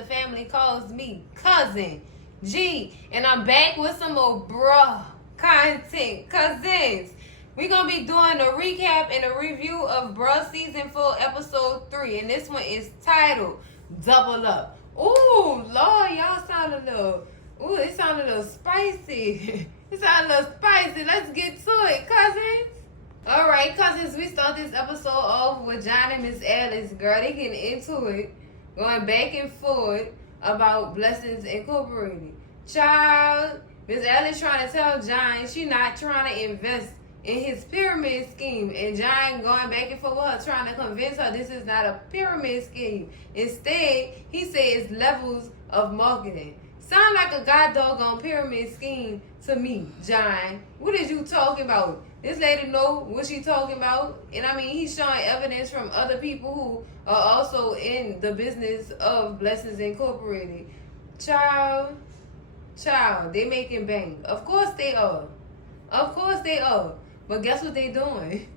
the family calls me Cousin G. And I'm back with some more bruh content. Cousins, we're going to be doing a recap and a review of Bruh Season 4, Episode 3. And this one is titled Double Up. Ooh, Lord, y'all sound a little... Ooh, it sounded a little spicy. It sounded a little spicy. Let's get to it, cousins. All right, cousins, we start this episode off with John and Miss Alice. Girl, they getting into it, going back and forth about Blessings Incorporated. Child, Miss Alice trying to tell John she not trying to invest in his pyramid scheme. And John going back and forth with her, trying to convince her this is not a pyramid scheme. Instead, he says levels of marketing. Sound like a god doggone pyramid scheme to me, John. What is you talking about? This lady know what she talking about. And I mean, he's showing evidence from other people who are also in the business of Blessings Incorporated. Child, they making bank. Of course they are. Of course they are. But guess what they doing?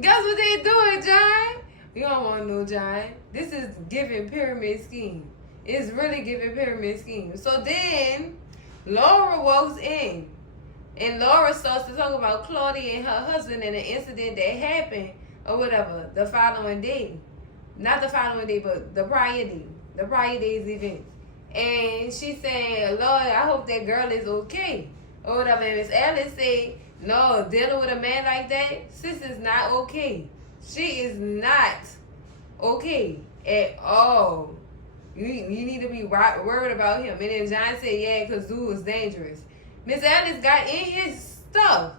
Guess what they doing, John? You don't want to know, John. This is giving pyramid scheme. It's really giving pyramid scheme. So then, Laura walks in. And Laura starts to talk about Claudia and her husband and an incident that happened, or whatever, the following day. Not the following day, but the prior day. The prior day's event. And she's saying, Lord, I hope that girl is okay. Or whatever. And Miss Alice said, no, dealing with a man like that, sis is not okay. She is not okay at all. You need to be worried about him. And then John said, yeah, because Zoo is dangerous. Miss Alice got in his stuff.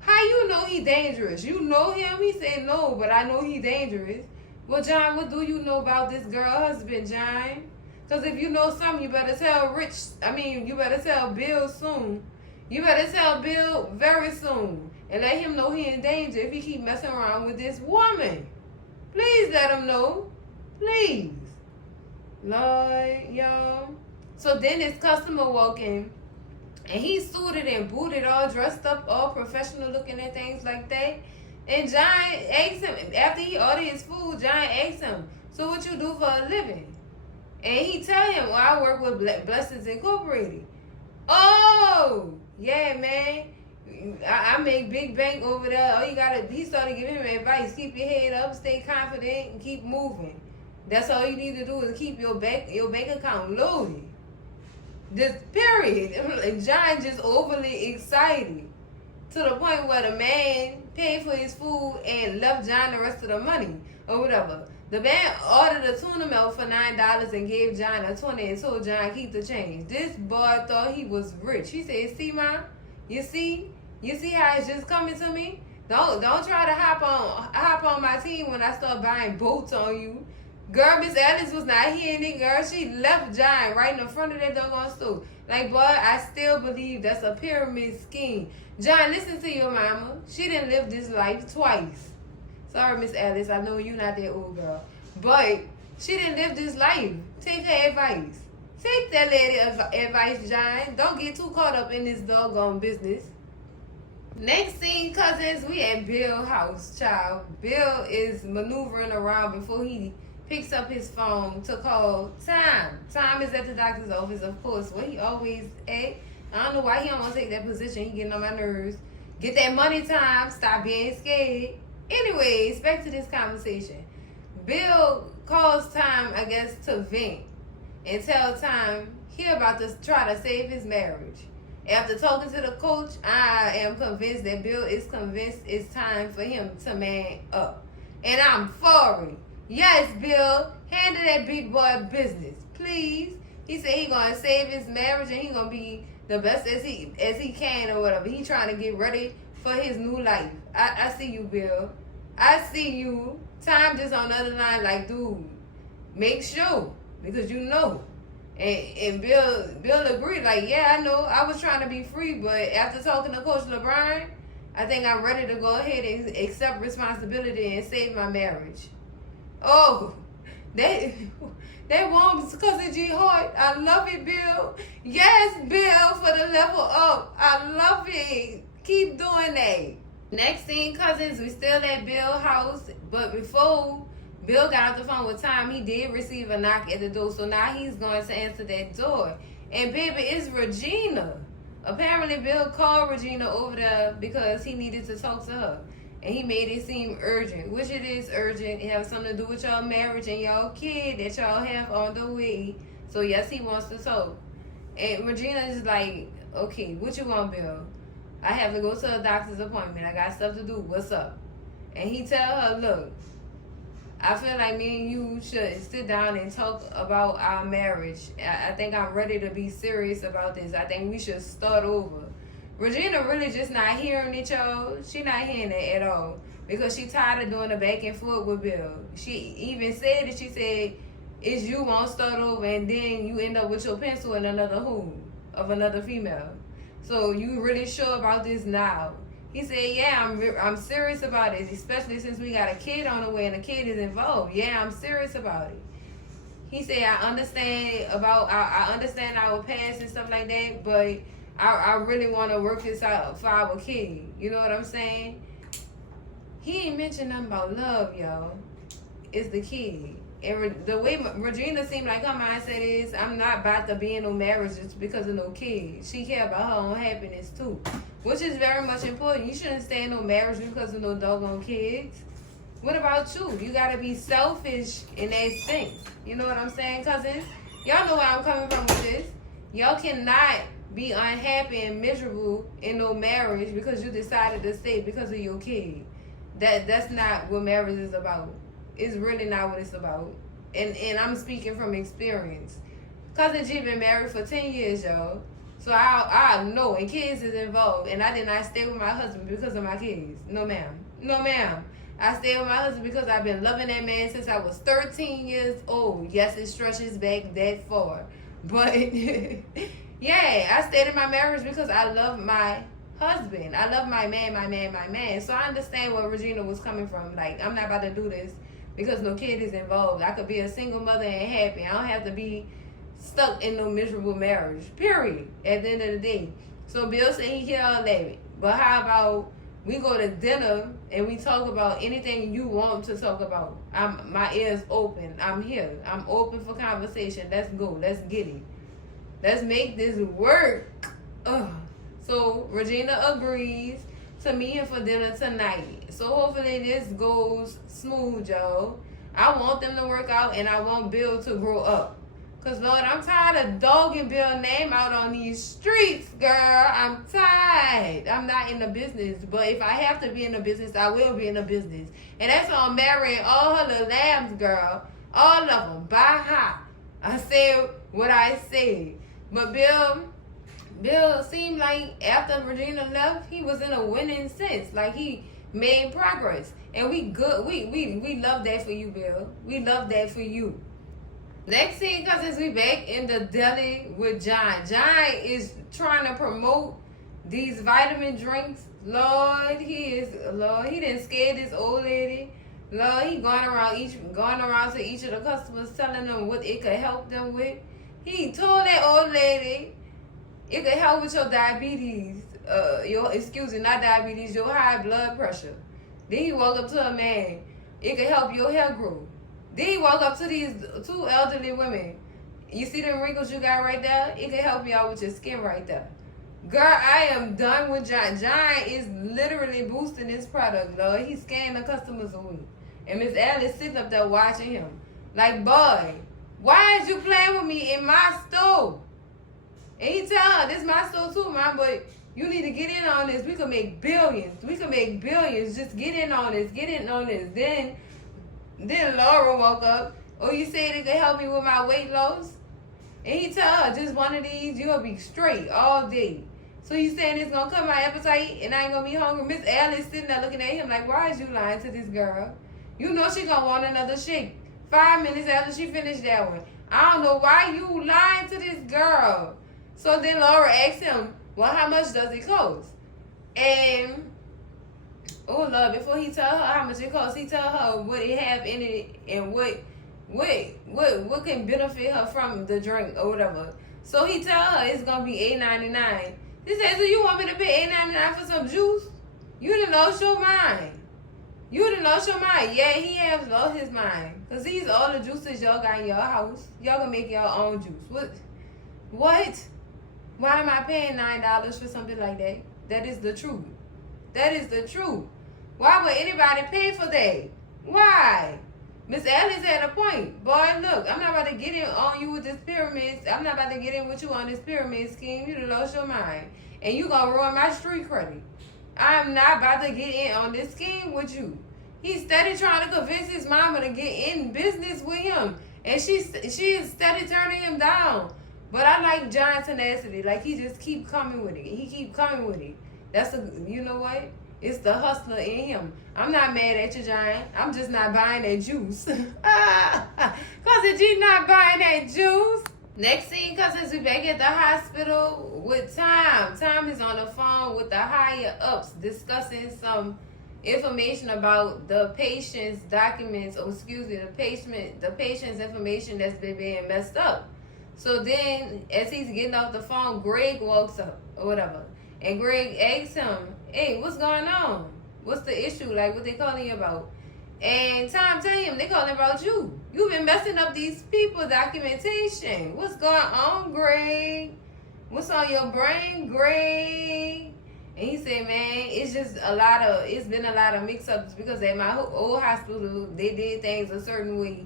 How you know he dangerous? You know him? He said, no, but I know he dangerous. Well, John, what do you know about this girl husband, John? Because if you know something, you better tell you better tell Bill soon. You better tell Bill very soon. And let him know he in danger if he keep messing around with this woman. Please let him know. Please. Lord, y'all. So then this customer walk in, and he's suited and booted, all dressed up, all professional looking and things like that. And John asks him, after he ordered his food, John asks him, so what you do for a living? And he tell him, well, I work with Blessings Incorporated. Oh, yeah, man. I make big bank over there. He started giving him advice. Keep your head up, stay confident, and keep moving. That's all you need to do is keep your bank account loaded. Just period. And John just overly excited to the point where the man paid for his food and left John the rest of the money or whatever. The man ordered a tuna melt for $9 and gave John a 20 and told John keep the change. This boy thought he was rich. He said, see, Mom? You see how it's just coming to me? Don't try to hop on my team when I start buying boats on you. Girl, Miss Alice was not hearing it, girl. She left John right in the front of that doggone store. Like, boy, I still believe that's a pyramid scheme. John, listen to your mama. She didn't live this life twice. Sorry, Miss Alice. I know you're not that old girl. But she didn't live this life. Take her advice. Take that lady advice, John. Don't get too caught up in this doggone business. Next scene, cousins, we at Bill's house, child. Bill is maneuvering around before he picks up his phone to call Tom. Tom is at the doctor's office, of course, where he always at. I don't know why he don't want to take that position. He getting on my nerves. Get that money, Tom. Stop being scared. Anyways, back to this conversation. Bill calls Tom, I guess, to vent and tell Tom he about to try to save his marriage. After talking to the coach, I am convinced that Bill is convinced it's time for him to man up. And I'm for it. Yes, Bill, handle that big boy business, please. He said he gonna save his marriage and he gonna be the best as he can or whatever. He trying to get ready for his new life. I see you, Bill. I see you. Time just on the other line like, dude, make sure because you know. And Bill agreed, like, yeah, I know. I was trying to be free, but after talking to Coach LeBron, I think I'm ready to go ahead and accept responsibility and save my marriage. Oh, that warms Cousin G heart. I love it, Bill. Yes, Bill, for the level up. I love it. Keep doing that. Next scene, cousins, we still at Bill's house, but before Bill got off the phone with Tom. He did receive a knock at the door, so now he's going to answer that door. And baby, it's Regina. Apparently, Bill called Regina over there because he needed to talk to her. And he made it seem urgent, which it is urgent. It has something to do with y'all marriage and y'all kid that y'all have on the way. So yes, he wants to talk. And Regina is like, okay, what you want, Bill? I have to go to a doctor's appointment. I got stuff to do. What's up? And he tell her, look, I feel like me and you should sit down and talk about our marriage. I think I'm ready to be serious about this. I think we should start over. Regina really just not hearing it, y'all. She not hearing it at all. Because she tired of doing the back and forth with Bill. She even said it. She said, is you won't start over and then you end up with your pencil in another hole of another female. So you really sure about this now? He said, yeah, I'm serious about it, especially since we got a kid on the way and a kid is involved. Yeah, I'm serious about it. He said, I understand our past and stuff like that, but I really want to work this out for our kid. You know what I'm saying? He ain't mentioned nothing about love, y'all. It's the kid. And the way Regina seemed like her mindset is, I'm not about to be in no marriage just because of no kids. She care about her own happiness too, which is very much important. You shouldn't stay in no marriage because of no doggone kids. What about you? You gotta be selfish in that sense. You know what I'm saying, cousins? Y'all know where I'm coming from with this. Y'all cannot be unhappy and miserable in no marriage because you decided to stay because of your kid. That's not what marriage is about. It's really not what it's about. And I'm speaking from experience. Cousin G been married for 10 years, y'all. So I know, and kids is involved. And I did not stay with my husband because of my kids. No, ma'am. No, ma'am. I stayed with my husband because I've been loving that man since I was 13 years old. Yes, it stretches back that far. But, yeah, I stayed in my marriage because I love my husband. I love my man. So I understand where Regina was coming from. Like, I'm not about to do this because no kid is involved. I could be a single mother and happy. I don't have to be stuck in no miserable marriage. Period. At the end of the day. So Bill said he hear all that. But how about we go to dinner and we talk about anything you want to talk about? My ears open. I'm here. I'm open for conversation. Let's go. Let's get it. Let's make this work. Ugh. So Regina agrees to meet him for dinner tonight. So hopefully this goes smooth, y'all. I want them to work out and I want Bill to grow up. Because, Lord, I'm tired of dogging Bill's name out on these streets, girl. I'm tired. I'm not in the business. But if I have to be in the business, I will be in the business. And that's on marrying all her little lambs, girl. All of them. By ha. I said what I said. But Bill seemed like after Regina left, he was in a winning sense. Like he made progress. And we good. We love that for you, Bill. We love that for you. Next thing, cousins, we back in the deli with John. John is trying to promote these vitamin drinks. Lord, he didn't scare this old lady. Lord, he going around to each of the customers telling them what it could help them with. He told that old lady it could help with your diabetes, your high blood pressure. Then he walked up to a man. It could help your hair grow. Then he walked up to these two elderly women. You see them wrinkles you got right there? It could help you out with your skin right there. Girl, I am done with John. John is literally boosting this product, Lord. He's scanning the customers away. And Miss Alice sitting up there watching him. Like, boy, why is you playing with me in my store? And he tell her, this is my store too, Mom, but you need to get in on this. We could make billions. Just get in on this. Then Laura woke up. Oh, you said it could help me with my weight loss? And he tell her, just one of these, you'll be straight all day. So you saying it's going to cut my appetite and I ain't going to be hungry? Miss Alice sitting there looking at him like, why is you lying to this girl? You know she going to want another shake 5 minutes after she finished that one. I don't know why you lying to this girl. So then Laura asked him, well, how much does it cost? And oh, Lord, before he tell her how much it costs, he tell her what it have in it and what can benefit her from the drink or whatever. So he tell her it's going to be $8.99. He said, so you want me to pay $8.99 for some juice? You done lost your mind. You done lost your mind. Yeah, he has lost his mind. Because these all the juices y'all got in your house. Y'all can make your own juice. What? What? Why am I paying $9 for something like that? That is the truth. That is the truth. Why would anybody pay for that? Why? Miss Alice had a point. Boy, look, I'm not about to get in on you with this pyramid. I'm not about to get in with you on this pyramid scheme. You done lost your mind. And you gonna ruin my street credit. I'm not about to get in on this scheme with you. He's steady trying to convince his mama to get in business with him. And she is steady turning him down. But I like John tenacity. Like, he just keep coming with it. He keep coming with it. That's you know what? It's the hustler in him. I'm not mad at you, John. I'm just not buying that juice. Cousin G not buying that juice. Next scene, cousins, we back at the hospital with Tom. Tom is on the phone with the higher ups discussing some information about the patient's documents, or excuse me, the patient's information that's been being messed up. So then, as he's getting off the phone, Greg walks up or whatever, and Greg asks him, "Hey, what's going on? What's the issue? Like, what they calling you about?" And Tom tell him they calling about you. You've been messing up these people documentation. What's going on, Greg? What's on your brain, Greg? And he said, man, it's been a lot of mix-ups because at my old hospital, they did things a certain way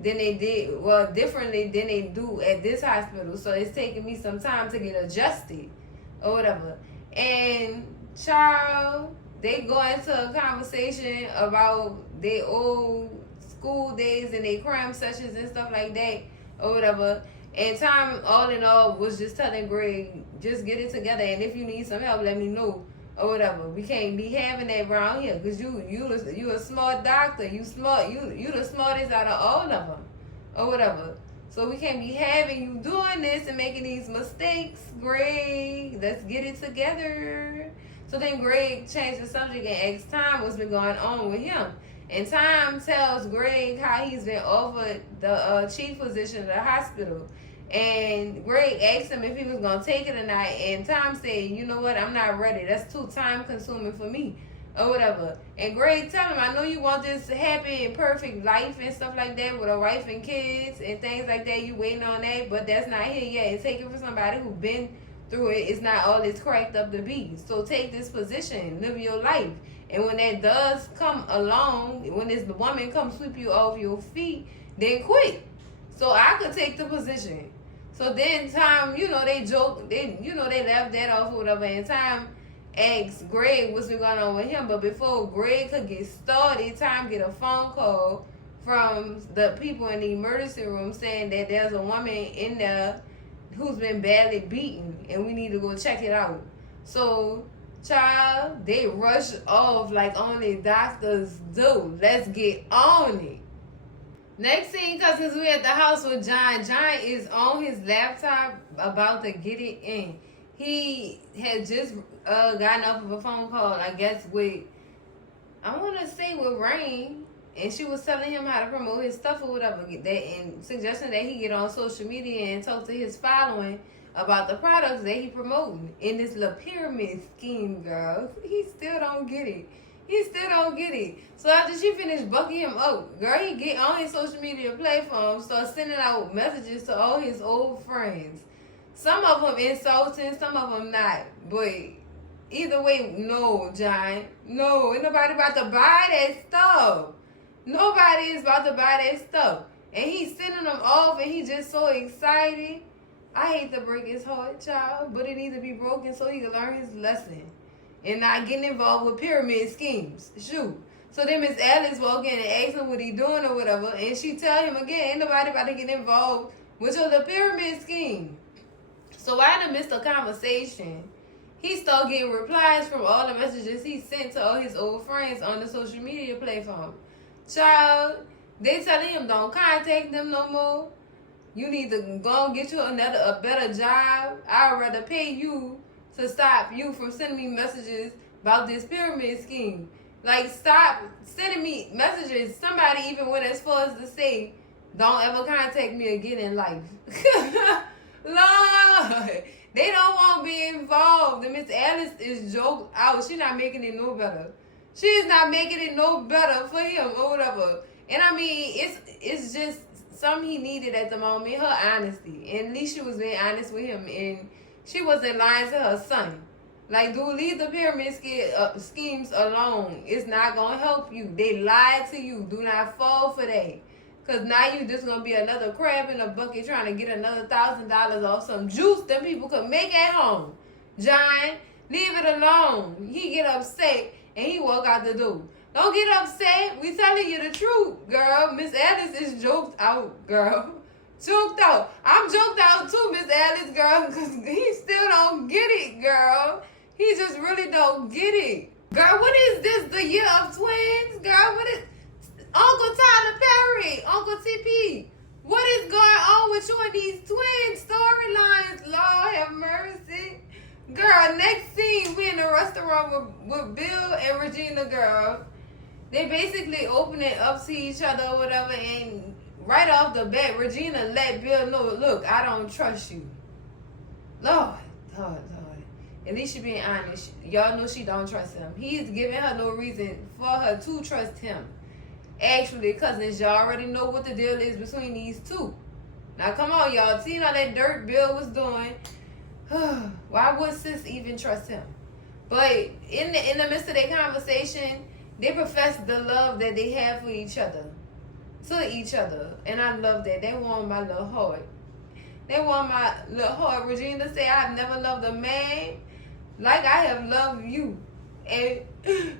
differently than they do at this hospital. So it's taking me some time to get adjusted or whatever. And child, they go into a conversation about their old school days and their cram sessions and stuff like that or whatever. And Tom, all in all, was just telling Greg, just get it together, and if you need some help, let me know or whatever. We can't be having that around here because you a smart doctor. You smart. You the smartest out of all of them or whatever. So we can't be having you doing this and making these mistakes, Greg. Let's get it together. So then Greg changed the subject and asked Tom what's been going on with him. And Tom tells Greg how he's been offered the chief position of the hospital. And Greg asked him if he was going to take it or not. And Tom said, you know what, I'm not ready. That's too time consuming for me or whatever. And Greg tell him, I know you want this happy and perfect life and stuff like that with a wife and kids and things like that. You waiting on that, but that's not here yet. It's taken for somebody who's been through it. It's not all it's cracked up to be. So take this position, live your life. And when that does come along, when this woman comes sweep you off your feet, then quit. So I could take the position. So then Tom, they joke, they laughed that off or whatever. And Tom asked Greg what's been going on with him. But before Greg could get started, Tom get a phone call from the people in the emergency room saying that there's a woman in there who's been badly beaten and we need to go check it out. So child, they rush off like only doctors do. Let's get on it. Next scene, cousins, we at the house with John. John is on his laptop about to get it in. He had just gotten off of a phone call, I guess, with Rain. And she was telling him how to promote his stuff or whatever. And suggesting that he get on social media and talk to his following about the products that he promoting in this little pyramid scheme, girl. He still don't get it. So after she finished bucking him up, girl, he get on his social media platforms, start sending out messages to all his old friends. Some of them insulting, some of them not. But either way, no, John. No, ain't nobody about to buy that stuff. Nobody is about to buy that stuff. And he's sending them off and he's just so excited. I hate to break his heart, child, but it needs to be broken so he can learn his lesson and not getting involved with pyramid schemes. Shoot. So then Miss Alice walk in and ask him what he doing or whatever, and she tell him again, ain't nobody about to get involved with your little pyramid scheme. So while in the midst of conversation, he start getting replies from all the messages he sent to all his old friends on the social media platform. Child, they telling him don't contact them no more. You need to go and get you a better job. I'd rather pay you to stop you from sending me messages about this pyramid scheme. Like, stop sending me messages. Somebody even went as far as to say, don't ever contact me again in life. Lord, they don't want to be involved. And Miss Alice is joked out. She's not making it no better. She's not making it no better for him or whatever. And I mean, it's just something he needed at the moment, her honesty. And at least she was being honest with him, and she wasn't lying to her son. Like, dude, leave the pyramid schemes alone. It's not going to help you. They lied to you. Do not fall for that. Because now you just going to be another crab in a bucket trying to get another $1,000 off some juice that people could make at home. John, leave it alone. He get upset and he walk out the door. Don't get upset. We telling you the truth, girl. Miss Alice is joked out, girl. Joked out. I'm joked out too, Miss Alice, girl, because he still don't get it, girl. He just really don't get it. Girl, what is this? The year of twins? Girl, what is... Uncle Tyler Perry, Uncle TP, what is going on with you and these twin storylines? Lord have mercy. Girl, next scene, we in a restaurant with Bill and Regina, girl. They basically opening up to each other or whatever, and right off the bat, Regina let Bill know, look, I don't trust you. Lord. At least she being honest. Y'all know she don't trust him. He's giving her no reason for her to trust him. Actually, cousins, y'all already know what the deal is between these two. Now, come on, y'all. See how that dirt Bill was doing? Why would sis even trust him? But in the midst of their conversation, they profess the love that they have for each other. To each other. And I love that. They warm my little heart. They warm my little heart. Regina say, I have never loved a man like I have loved you. And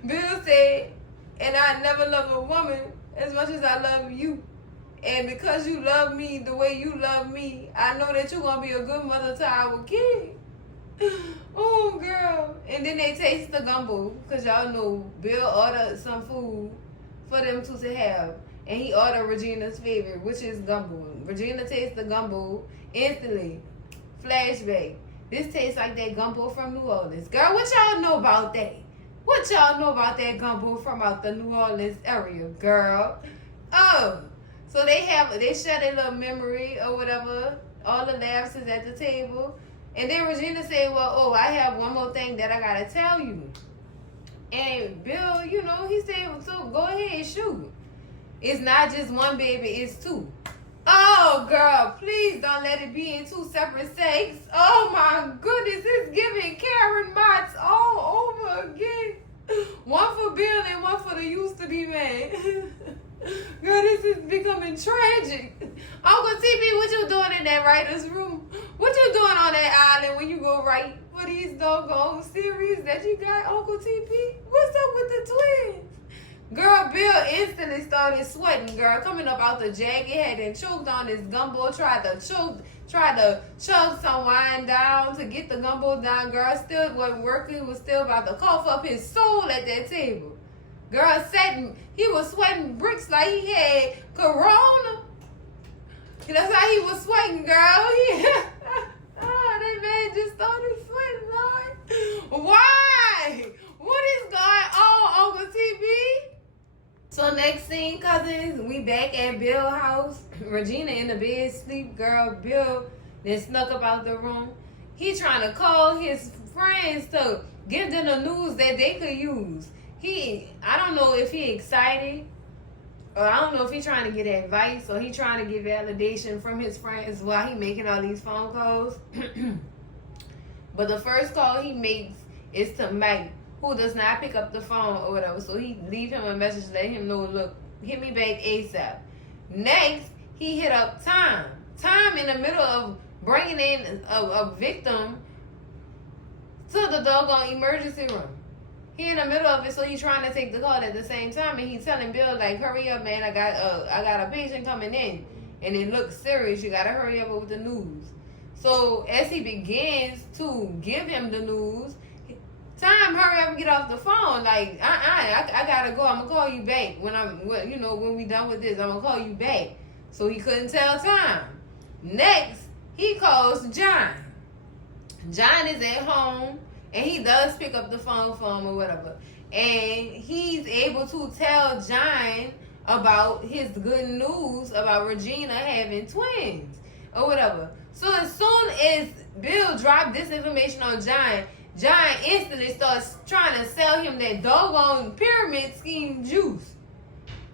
Bill said, and I never loved a woman as much as I love you. And because you love me the way you love me, I know that you're going to be a good mother to our kid. Oh, girl. And then they taste the gumbo. Because y'all know Bill ordered some food for them two to have. And he ordered Regina's favorite, which is gumbo. Regina tastes the gumbo instantly. Flashback. This tastes like that gumbo from New Orleans. Girl, what y'all know about that? What y'all know about that gumbo from out the New Orleans area, girl? Oh, so they share their little memory or whatever. All the laughs is at the table. And then Regina said, well, I have one more thing that I got to tell you. And Bill, he said, so go ahead and shoot. It's not just one baby, it's two. Oh, girl, please don't let it be in two separate sex. Oh, my goodness, it's giving Karen Motts all over again. One for Bill and one for the used-to-be man. Girl, this is becoming tragic. Uncle TP, what you doing in that writer's room? What you doing on that island when you go write for these doggone series that you got, Uncle TP? What's up with the twins? Girl, Bill instantly started sweating, girl, coming up out the jacket, had and choked on his gumbo, tried to chug some wine down to get the gumbo down. Girl, still wasn't working, was still about to cough up his soul at that table. Girl, he was sweating bricks like he had corona. That's how he was sweating, girl. That man just started sweating, Lord. Why? What is going on, Uncle TB? So next scene, cousins, we back at Bill's house. Regina in the bed, sleep, girl. Bill then snuck up out the room. He trying to call his friends to give them the news that they could use. I don't know if he excited, or I don't know if he trying to get advice, or he trying to get validation from his friends while he making all these phone calls. But the first call he makes is to Mike, who does not pick up the phone or whatever. So he leave him a message, let him know, look, hit me back ASAP. Next, he hit up Tom. Tom in the middle of bringing in a victim to the doggone emergency room. He in the middle of it, so he's trying to take the call at the same time, and he's telling Bill, like, hurry up, man, I got a patient coming in, and it looks serious. You gotta hurry up with the news. So as he begins to give him the news, Tom, hurry up and get off the phone. Like, I gotta go. I'm gonna call you back when we done with this. I'm gonna call you back. So he couldn't tell Tom. Next, he calls John. John is at home, and he does pick up the phone for him or whatever. And he's able to tell John about his good news about Regina having twins or whatever. So as soon as Bill dropped this information on John, John instantly starts trying to sell him that doggone pyramid scheme juice.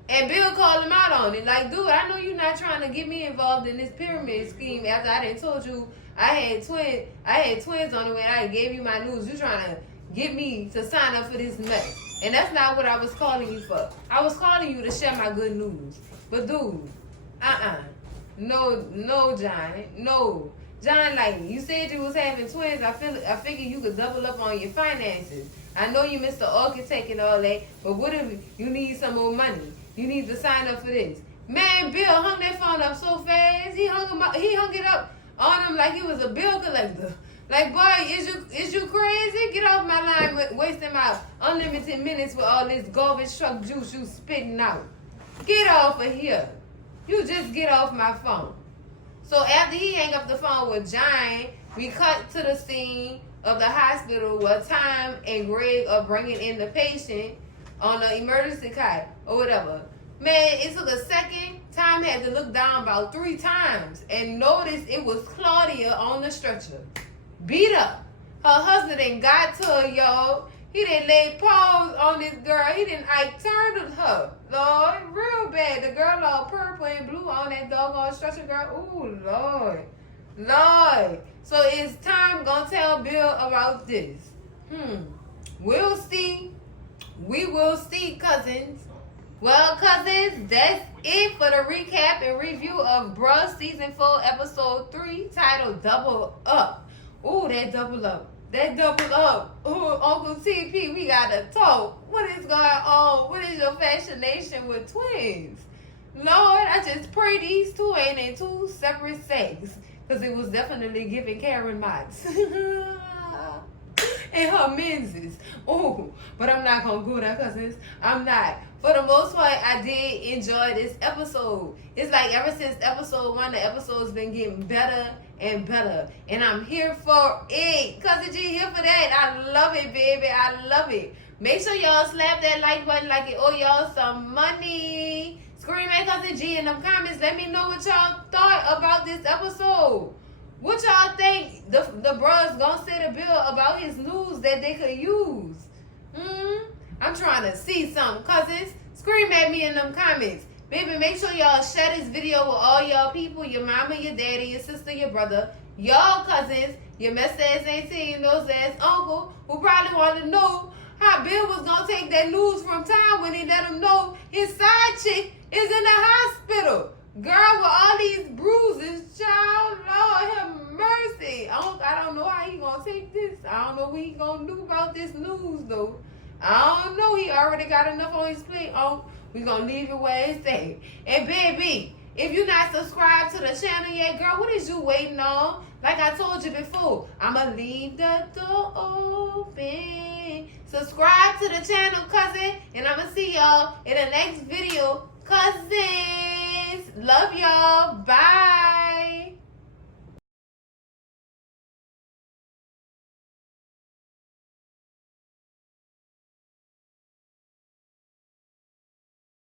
And Bill called him out on it. Like, dude, I know you're not trying to get me involved in this pyramid scheme after I done told you I had twins on the way and I gave you my news. You trying to get me to sign up for this mess. And that's not what I was calling you for. I was calling you to share my good news. But dude, no, John. No. John, like, you said you was having twins. I figured you could double up on your finances. I know you Mr. Architect and all that, but what if you need some more money? You need to sign up for this. Man, Bill hung that phone up so fast. He hung it up on him like he was a bill collector. Like, boy, is you crazy? Get off my line wasting my unlimited minutes with all this garbage truck juice you spitting out. Get off of here. You just get off my phone. So after he hang up the phone with John, we cut to the scene of the hospital where Tom and Greg are bringing in the patient on the emergency cot or whatever. Man, it took a second. Tom had to look down about 3 times and noticed it was Claudia on the stretcher. Beat up. Her husband done got to her, y'all. He done laid paws on this girl. He done turned her. Lord, real bad. The girl all purple and blue on that doggone stretcher, girl. Ooh, Lord. Lord. So is Tom gonna tell Bill about this? We'll see. We will see, cousins. Well, cousins, that's it for the recap and review of Bruh Season 4, Episode 3, titled Double Up. Ooh, that double up. That double up. Ooh, Uncle TP, we gotta talk. What is going on? What is your fascination with twins? Lord, I just pray these two ain't in 2 separate sacks. Because it was definitely giving Karen Motts. And her menses. Oh, but I'm not going to go there, cousins. I'm not. For the most part, I did enjoy this episode. It's like ever since episode 1, the episode's been getting better and better. And I'm here for it. Cousin G, here for that. I love it, baby. I love it. Make sure y'all slap that like button like it owe y'all some money. Scream at Cousin G in the comments. Let me know what y'all thought about this episode. What y'all think the bros gonna say to Bill about his news that they could use? I'm trying to see something, cousins. Scream at me in them comments. Baby, make sure y'all share this video with all y'all people, your mama, your daddy, your sister, your brother, y'all cousins, your messed ass auntie, and those ass uncle who probably want to know how Bill was gonna take that news from Tom when he let him know his side chick is in the hospital. Girl, with all these bruises, child, Lord have mercy. I don't know how he gonna take this. I don't know what he gonna do about this news, though. I don't know. He already got enough on his plate. We gonna leave it where it's at. And baby, if you not subscribed to the channel yet, girl, what is you waiting on? Like I told you before, I'ma leave the door open. Subscribe to the channel, cousin, and I'ma see y'all in the next video, cousins. Love y'all. Bye.